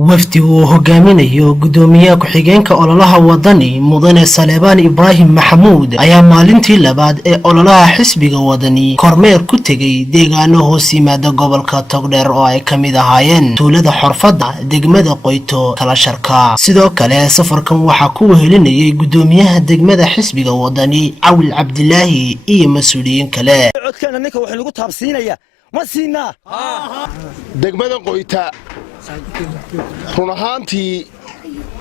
wafdi uu hogaaminayo gudoomiyaha ku-xigeenka ololaha wadani mudane Saleebaan Ibraahim Maxamuud ayaa maalintii labaad ee ololaha xisbiga wadani kormeer ku tegay deegaano hoos yimaada gobolka Togdheer oo ay kamid ahaayeen tuulada Xorfada degmada Qoyto kala sharka sidoo kale safarkan waxa ku wehelinayay gudoomiyaha degmada xisbiga wadani Cawil Cabdilaahi iyo mas'uuliyiin kale codkana ninka wax lagu taabsiinaya ma siina degmada Qoyta run ahaantii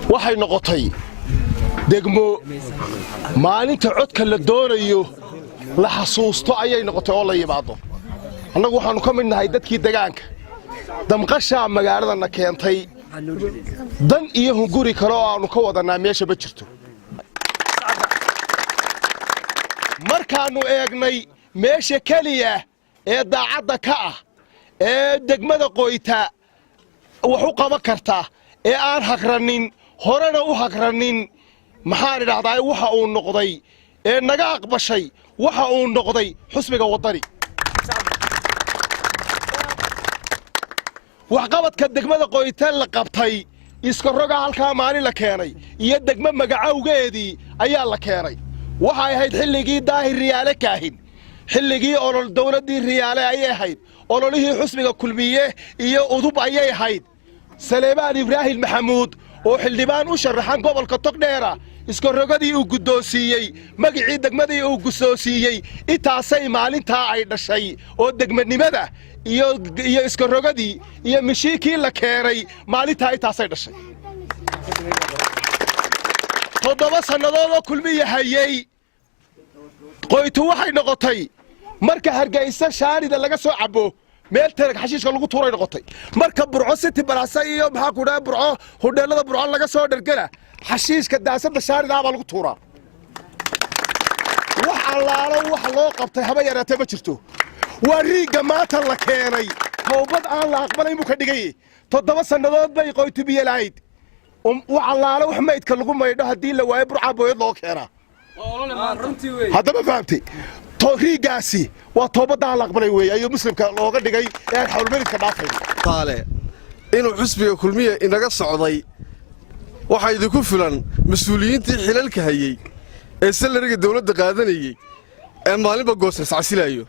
waxay noqotay degmo maalinta codka la doonayo la xasuusto ayay noqotay oo la yimaado annagu waxaanu ka mid nahay dadkii deegaanka damqasha magaaladana keentay dan iyo hunguri kale oo aanu ka wadanaa meesha ma jirto markaanu eegnay meesha kaliya ee daacadda ka ah ee degmada Qoyta wax u qaban kartaa ee aan hagranin horena u hagranin maxaan idhaahdaa waxa uu noqday ee naga aqbashay waxa uu noqday xusbiga wadani wax qabadka degmada Qoyta la qabtay iska roga halka maalin la keenay iyo degmo magacawgeedii ayaa la keenay waxa ay ahayd xilligii daahir riyaale kaahin xilligii olol dawladii riyaale ay ahayd ololihii xusbiga kulmiye iyo udub ayay ahayd Saleebaan Ibraahim Maxamuud oo xildhibaan u sharaxan gobolka Togdheer iska rogadii uu gudoosiyay magacii degmadii uu gudoosiyay intaasay maalinta ay dhashay oo degmadnimada iyo iska rogadii iyo mishiikii la keenay maalinta intaasay dhashay 7 sanadood oo kulmiye hayay Qoyto waxay noqotay marka Hargeysa shaarida laga soo cabo meel tarag xashiishka lagu tuuray noqotay marka Burco City Plaza iyo maxaa ku dhahay Burco hoteelada Burco laga soo dhargana xashiishka daasada shaarida baa lagu tuuraa wax allaala wax loo qabtay haba yaraatay ma jirto wariiga maanta la keenay toobad aan la aqbalay mu ka dhigay 7 sanadood bay Qoyto biyalayd wax allaala wax meydka lagu maydho hadii la waayo Burco booyad loo keenaa haddaba fahamtay toorigaasi waa toobada la aqbalay weey ayu muslimka looga dhigay ee xawlmeedka dhaafay taale inuu xusbiga kulmiye inaga socday waxa idinku filan mas'uuliyiintii xilalka hayay ee salariga dawladda qaadanayay ee maalinba goosas casilayo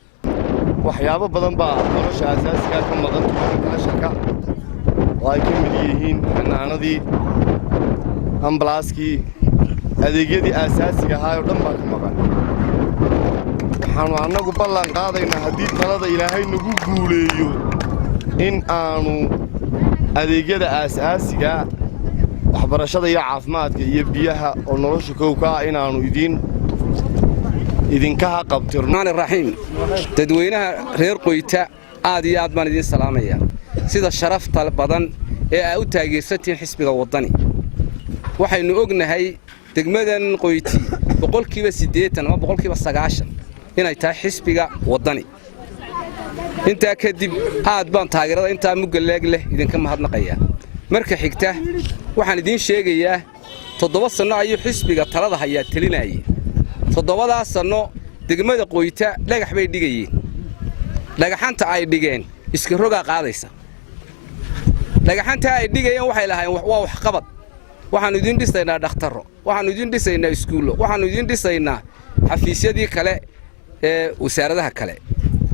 waxyaabo badan baa nolosha asaasiga ka maqan kala shaka oo ay ka mid yihiin xanaanadii ambalaaskii adeegyadii asaasiga ahaa oo dhan baa ka maqan waxaanu annagu ballan qaadaynaa haddii talada ilaahay nagu guuleeyo in aanu adeegyada asaasiga waxbarashada iyo caafimaadka iyo biyaha oo nolosha kowka inaanu idinka qabtirno raxiim dadweynaha reer Qoyta aad iyo aad baan idin salaamaya sida sharafta badan ee ay u taageersatiin xisbiga wadani waxaynu ognahay degmadan Qoyti boqolkiiba 80 ama boqolkiiba 90 inay tahay xisbiga wadani inta kadib aad baan taageerada inta mugaleeg leh idinka mahadnaqaya marka xigta waxaan idin sheegayaa 7 sano ayuu xisbiga talada hayaa talinayay 7 sano degmada Qoyta dhagax bay dhigayeen dhagaxanta ay dhigeen iska roga qaadaysa dhagaxanta ay dhigayeen waxay lahaayeen waa wax qabad waxaan idin dhisaynaa dhakhtarro waxaan idin dhisaynaa iskuulo waxaan idin dhisaynaa xafiisyadii kale ee wasaaradaha kale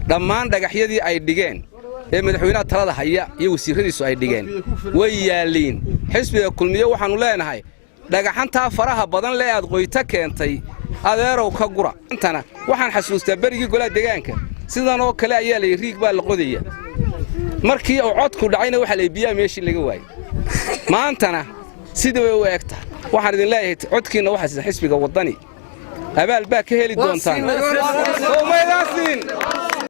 dhammaan dhagaxyadii ay dhigeen ee madaxweynaha talada haya iyo wasiiradiisu ay dhigeen way yaaliin xisbiga kulmiye waxaanu leenahay dhagaxanta faraha badan leh aad Qoyta keentay adeerow ka gura intana waxaan xasuustaa berigii golaha deegaanka sidan oo kale ayaa la riig baa la qodaya markii uu codku dhacayna waxa la biyaa meeshii laga waayay maantana sidii way u eegtaa waxaan idin leeyahay codkiina waxa sida xisbiga wadani abaal baa ka heli doontaan